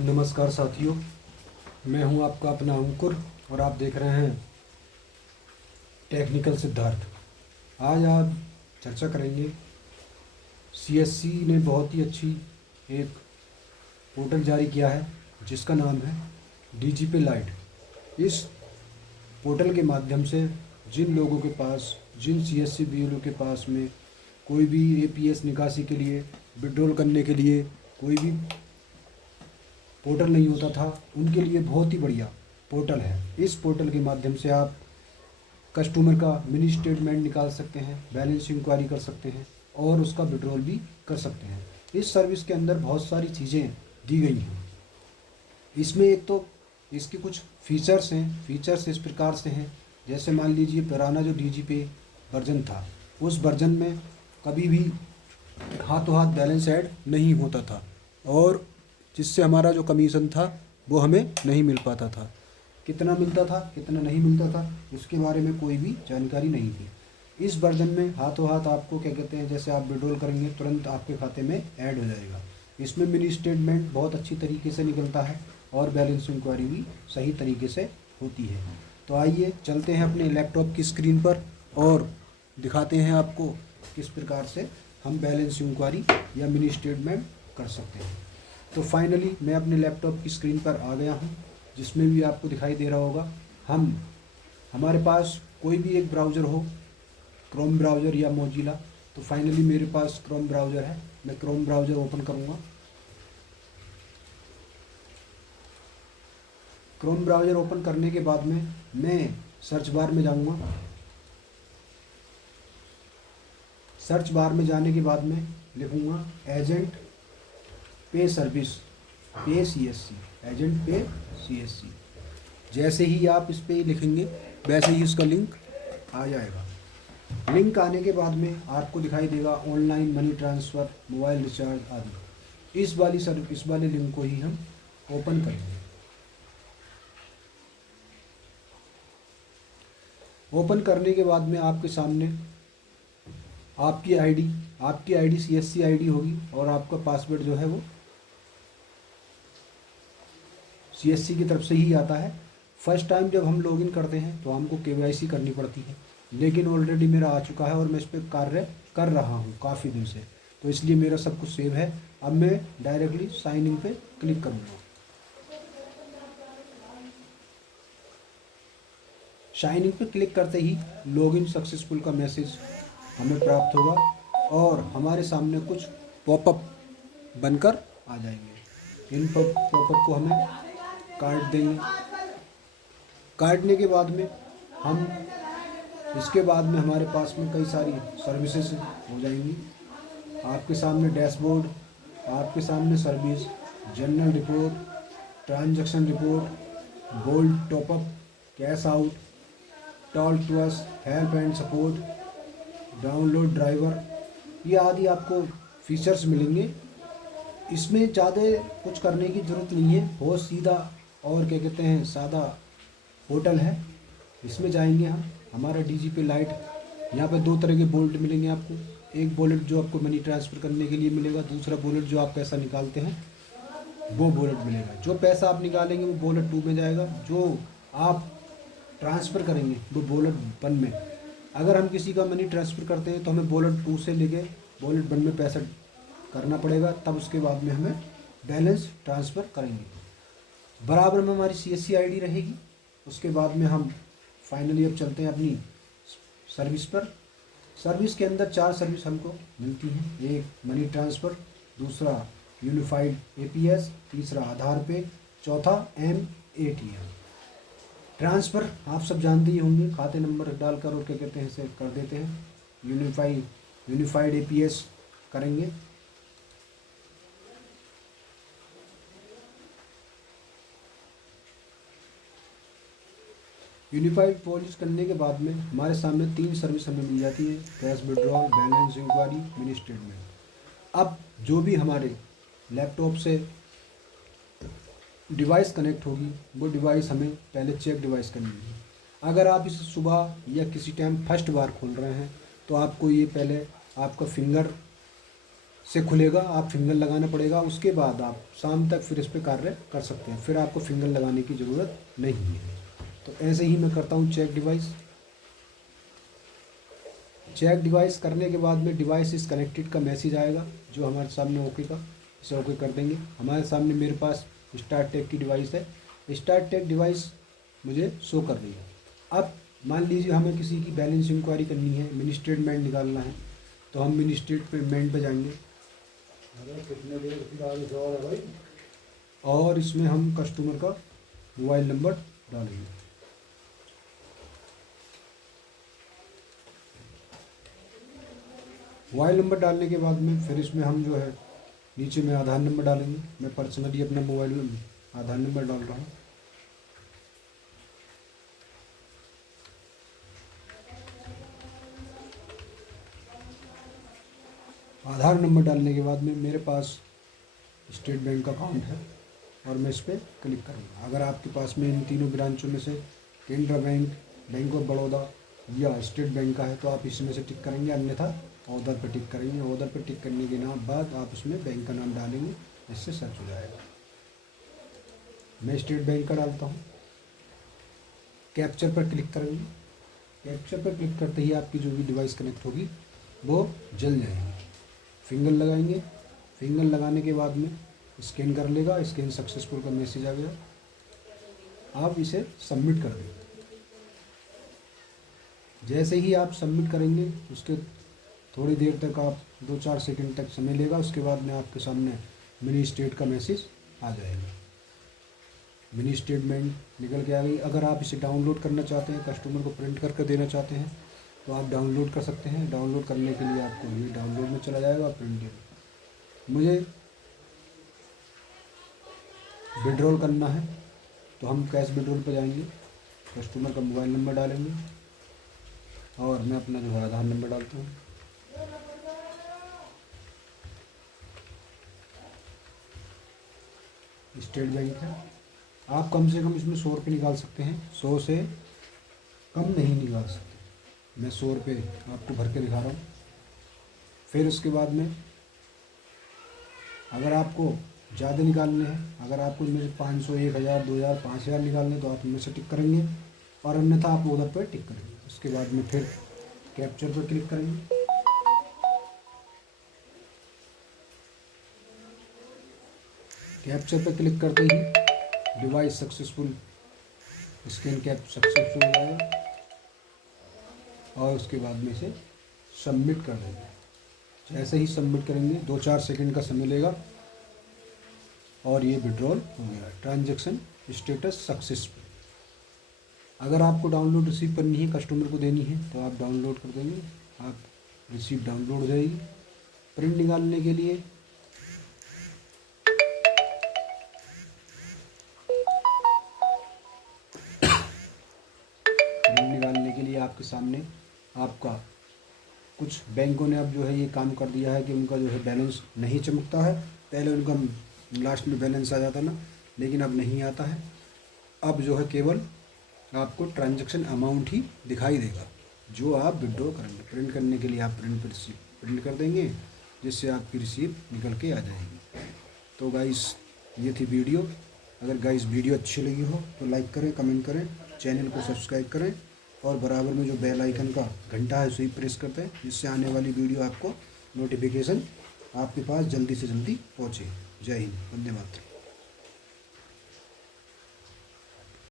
नमस्कार साथियों, मैं हूं आपका अपना अंकुर और आप देख रहे हैं टेक्निकल सिद्धार्थ। आज आप चर्चा करेंगे। सीएससी ने बहुत ही अच्छी एक पोर्टल जारी किया है जिसका नाम है डीजीपी लाइट। इस पोर्टल के माध्यम से जिन लोगों के पास, जिन सीएससी बीएलओ के पास में कोई भी एपीएस निकासी के लिए, विड्रॉल करने के लिए कोई भी पोर्टल नहीं होता था, उनके लिए बहुत ही बढ़िया पोर्टल है। इस पोर्टल के माध्यम से आप कस्टमर का मिनी स्टेटमेंट निकाल सकते हैं, बैलेंस इंक्वायरी कर सकते हैं और उसका विड्रॉल भी कर सकते हैं। इस सर्विस के अंदर बहुत सारी चीज़ें दी गई हैं। इसमें एक तो इसके कुछ फीचर्स हैं। फीचर्स इस प्रकार से हैं, जैसे मान लीजिए पुराना जो डीजीपी वर्जन था, उस वर्जन में कभी भी हाथों हाथ बैलेंस ऐड नहीं होता था और जिससे हमारा जो कमीशन था वो हमें नहीं मिल पाता था। कितना मिलता था, कितना नहीं मिलता था, इसके बारे में कोई भी जानकारी नहीं थी। इस वर्जन में हाथों हाथ आपको क्या कहते हैं, जैसे आप विड्रॉल करेंगे तुरंत आपके खाते में ऐड हो जाएगा। इसमें मिनी स्टेटमेंट बहुत अच्छी तरीके से निकलता है और बैलेंस इंक्वायरी भी सही तरीके से होती है। तो आइए चलते हैं अपने लैपटॉप की स्क्रीन पर और दिखाते हैं आपको किस प्रकार से हम बैलेंस इंक्वायरी या मिनी स्टेटमेंट कर सकते हैं। तो फाइनली मैं अपने लैपटॉप की स्क्रीन पर आ गया हूँ, जिसमें भी आपको दिखाई दे रहा होगा। हमारे पास कोई भी एक ब्राउज़र हो, क्रोम ब्राउज़र या मोजिला। तो फाइनली मेरे पास क्रोम ब्राउज़र है, मैं क्रोम ब्राउज़र ओपन करूँगा। क्रोम ब्राउज़र ओपन करने के बाद में मैं सर्च बार में जाऊँगा। सर्च बार में जाने के बाद में लिखूँगा एजेंट पे सर्विस, पे सीएससी, एजेंट पे सीएससी। जैसे ही आप इस पे लिखेंगे वैसे ही उसका लिंक आ जाएगा। लिंक आने के बाद में आपको दिखाई देगा online money transfer, mobile recharge आदि। इस वाले लिंक को ही हम ओपन करेंगे। ओपन करने के बाद में आपके सामने आपकी आईडी सीएससी आईडी होगी और आपका पासवर्ड जो है वो सीएससी की तरफ से ही आता है। फर्स्ट टाइम जब हम लॉगिन करते हैं तो हमको केवाईसी करनी पड़ती है, लेकिन ऑलरेडी मेरा आ चुका है और मैं इस पर कार्य कर रहा हूँ काफ़ी दिन से, तो इसलिए मेरा सब कुछ सेव है। अब मैं डायरेक्टली साइन इन पे क्लिक करूँगा। साइन इन पे क्लिक करते ही लॉगिन सक्सेसफुल का मैसेज हमें प्राप्त होगा और हमारे सामने कुछ पॉपअप बनकर आ जाएंगे। इन पॉपअप को हमें काट देंगे। काटने के बाद में इसके बाद में हमारे पास में कई सारी सर्विसेज हो जाएंगी। आपके सामने डैशबोर्ड, आपके सामने service, general report, transaction report, gold top up, cash out, talk to us, help and support, download driver, ये आदि आपको फीचर्स मिलेंगे। इसमें ज़्यादा कुछ करने की ज़रूरत नहीं है, बहुत सीधा और क्या कहते हैं सादा पोर्टल है। इसमें जाएंगे हम, हमारा डीजीपी लाइट, यहाँ पे दो तरह के वॉलेट मिलेंगे आपको। एक वॉलेट जो आपको मनी ट्रांसफ़र करने के लिए मिलेगा, दूसरा वॉलेट जो आप पैसा निकालते हैं वो वॉलेट मिलेगा। जो पैसा आप निकालेंगे वो वॉलेट 2 में जाएगा, जो आप ट्रांसफ़र करेंगे वो वॉलेट 1 में। अगर हम किसी का मनी ट्रांसफ़र करते हैं तो हमें वॉलेट 2 से लेके वॉलेट 1 में पैसा करना पड़ेगा, तब उसके बाद में हमें बैलेंस ट्रांसफ़र करेंगे। बराबर में हमारी सीएससी आईडी रहेगी। उसके बाद में हम फाइनली अब चलते हैं अपनी सर्विस पर। सर्विस के अंदर 4 सर्विस हमको मिलती हैं। एक मनी ट्रांसफ़र, दूसरा यूनिफाइड एपीएस, तीसरा आधार पे, चौथा एमएटीएम। ट्रांसफ़र आप सब जानते ही होंगे, खाते नंबर डालकर और क्या कहते हैं इसे कर देते हैं। यूनिफाइड एपीएस करेंगे। यूनिफाइड पॉलिश करने के बाद में हमारे सामने 3 सर्विस हमें मिल जाती है, cash withdrawal, balance enquiry, mini statement. अब जो भी हमारे लैपटॉप से डिवाइस कनेक्ट होगी वो डिवाइस हमें पहले चेक डिवाइस करनी है। अगर आप इसे सुबह या किसी टाइम फर्स्ट बार खोल रहे हैं तो आपको ये पहले आपका फिंगर से खुलेगा। आप फिंगर लगाना पड़ेगा, उसके बाद आप शाम तक फिर इस पर कार्य कर सकते हैं, फिर आपको फिंगर लगाने की ज़रूरत नहीं है। तो ऐसे ही मैं करता हूँ चेक डिवाइस। चेक डिवाइस करने के बाद में डिवाइस इस कनेक्टेड का मैसेज आएगा जो हमारे सामने ओके का, इसे ओके कर देंगे। हमारे सामने मेरे पास स्टार्ट टैग की डिवाइस है, स्टार्ट टैग डिवाइस मुझे शो कर रही है। अब मान लीजिए हमें किसी की बैलेंस इंक्वायरी करनी है, मिनी स्टेटमेंट निकालना है, तो हम मिनी स्टेटमेंट पे जाएंगे और इसमें हम कस्टमर का मोबाइल नंबर डालेंगे। मोबाइल नंबर डालने के बाद में फिर इसमें हम जो है नीचे में आधार नंबर डालेंगे। मैं पर्सनली अपना मोबाइल में आधार नंबर डाल रहा हूँ। आधार नंबर डालने के बाद में मेरे पास स्टेट बैंक का अकाउंट है और मैं इस पर क्लिक करूँगा। अगर आपके पास में इन तीनों ब्रांचों में से Canara bank, bank of Baroda या स्टेट बैंक का है तो आप इसमें से टिक करेंगे, अन्यथा ऑर्डर पर टिक करेंगे। ऑर्डर पर टिक करने के बाद आप उसमें बैंक का नाम डालेंगे, इससे सर्च हो जाएगा। मैं स्टेट बैंक का डालता हूँ। कैप्चर पर क्लिक करेंगे। कैप्चर पर क्लिक करते ही आपकी जो भी डिवाइस कनेक्ट होगी वो जल जाएगी। फिंगर लगाएंगे, फिंगर लगाने के बाद में स्कैन कर लेगा, स्कैन सक्सेसफुल का मैसेज आ गया। आप इसे सबमिट कर देंगे। जैसे ही आप सबमिट करेंगे उसके थोड़ी देर तक, आप 2-4 सेकंड तक समय लेगा, उसके बाद में आपके सामने मिनी स्टेट का मैसेज आ जाएगा। मिनी स्टेटमेंट निकल के आ गई। अगर आप इसे डाउनलोड करना चाहते हैं, कस्टमर को प्रिंट करके देना चाहते हैं तो आप डाउनलोड कर सकते हैं। डाउनलोड करने के लिए आपको ये डाउनलोड में चला जाएगा, प्रिंट मुझे विड्रॉल करना है तो हम कैश विड्रॉल पर जाएंगे, कस्टमर का मोबाइल नंबर डालेंगे और मैं अपना जो है आधार नंबर डालता हूँ। स्टेट बैंक है। आप कम से कम इसमें 100 रुपये निकाल सकते हैं, 100 से कम नहीं निकाल सकते। मैं 100 रुपये आपको भर के दिखा रहा हूँ। फिर उसके बाद में अगर आपको ज़्यादा निकालने हैं, अगर आपको इनमें से 500, 1000, 2000, 5000 निकालने तो आप इनमें से टिक करेंगे और अन्यथा आप उधर पर टिक करेंगे। उसके बाद में फिर कैप्चर पर क्लिक करेंगे। कैप्चर पर क्लिक करते ही डिवाइस सक्सेसफुल, स्कैन कैप सक्सेसफुल हो जाएगा और उसके बाद में इसे सबमिट कर देंगे। जैसे ही सबमिट करेंगे 2-4 सेकंड का समय लेगा और ये विड्रॉल हो गया। Transaction status successful. अगर आपको डाउनलोड रिसीव करनी है, कस्टमर को देनी है तो आप डाउनलोड कर देंगे, आप रिसीव डाउनलोड हो जाएगी। प्रिंट निकालने के लिए आपके सामने आपका कुछ बैंकों ने अब जो है ये काम कर दिया है कि उनका जो है बैलेंस नहीं चमकता है। पहले उनका लास्ट में बैलेंस आ जाता ना, लेकिन अब नहीं आता है। अब जो है केवल आपको ट्रांजैक्शन अमाउंट ही दिखाई देगा जो आप विड्रॉ करेंगे। प्रिंट करने के लिए आप प्रिंट कर देंगे, जिससे आपकी रिसीप्ट निकल के आ जाएगी। तो गाइस ये थी वीडियो। अगर गाइस वीडियो अच्छी लगी हो तो लाइक करें, कमेंट करें, चैनल को सब्सक्राइब करें और बराबर में जो बेल आइकन का घंटा है उसे प्रेस करते हैं, जिससे आने वाली वीडियो आपको नोटिफिकेशन आपके पास जल्दी से जल्दी पहुँचे। जय हिंद, वंदे मातरम।